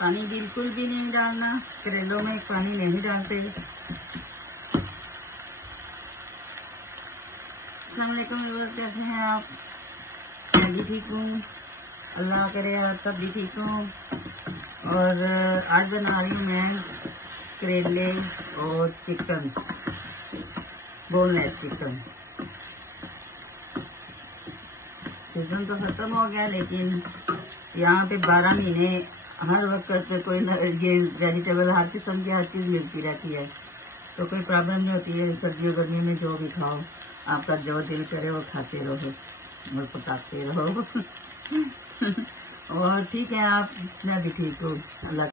पानी बिल्कुल भी नहीं डालना, करेलों में पानी नहीं डालते। अस्सलाम वालेकुम व्यूअर्स, कैसे हैं आप? मैं भी ठीक हूँ, अल्लाह करे आप सब भी ठीक हूँ। और आज बना रही हूँ मैं करेले और चिकन, बोनलेस चिकन। सीजन तो खत्म हो गया, लेकिन यहाँ पे 12 महीने हर वक्त कोई ये वेजिटेबल हर किस्म की हर चीज़ मिलती रहती है, तो कोई प्रॉब्लम नहीं होती है। सर्दियों गर्मी में जो भी खाओ, आपका जो दिल करे वो खाते रहो और पकाते रहो। और ठीक है, आप मैं भी ठीक हूँ, अल्लाह